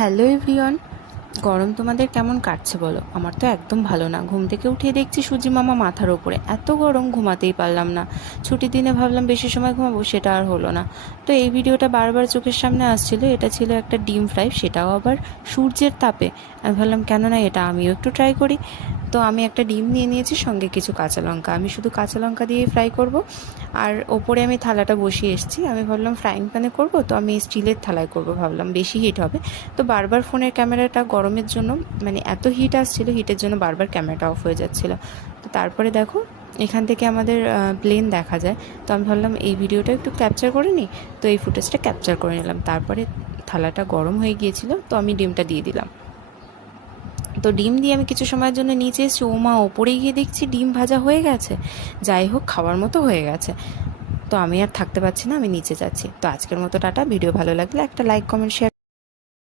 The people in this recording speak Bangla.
হ্যালো এভরিওয়ান, গরম তোমাদের কেমন কাটছে বলো? আমার তো একদম ভালো না। ঘুম থেকে উঠে দেখছি সূর্যি মামা মাথার ওপরে, এত গরম ঘুমাতেই পারলাম না। ছুটির দিনে ভাবলাম বেশি সময় ঘুমাবো, সেটা আর হলো না। তো এই ভিডিওটা বারবার চোখের সামনে আসছিল। এটা ছিল একটা ডিম ফ্রাই, সেটাও আবার সূর্যের তাপে। আমি ভাবলাম কেন না এটা আমিও একটু ট্রাই করি। তো আমি একটা ডিম নিয়ে নিয়েছি, সঙ্গে কিছু কাঁচা লঙ্কা। আমি শুধু কাঁচা লঙ্কা দিয়েই ফ্রাই করব। আর ওপরে আমি থালাটা বসিয়ে এসেছি। আমি ভাবলাম ফ্রাইং প্যানে করব, তো আমি স্টিলের থালায় করব, ভাবলাম বেশি হিট হবে। তো বারবার ফোনের ক্যামেরাটা গরমের জন্য, মানে এত হিট আসছিল, হিটের জন্য বারবার ক্যামেরাটা অফ হয়ে যাচ্ছিলো। তো তারপরে দেখো এখান থেকে আমাদের প্লেন দেখা যায়। তো আমি ভাবলাম এই ভিডিওটা একটু ক্যাপচার করে নিই। তো এই ফুটেজটা ক্যাপচার করে নিলাম। তারপরে থালাটা গরম হয়ে গিয়েছিল, তো আমি ডিমটা দিয়ে দিলাম। তো ডিম দিয়ে আমি কিছু সময়ের জন্য নিচে এসেছি। মা, ওপরে গিয়ে দেখছি ডিম ভাজা হয়ে গেছে। যাই হোক, খাওয়ার মতো হয়ে গেছে। তো আমি আর থাকতে পারছি না, আমি নিচে যাচ্ছি। তো আজকের মতো টাটা। ভিডিও ভালো লাগলে একটা লাইক, কমেন্ট, শেয়ার।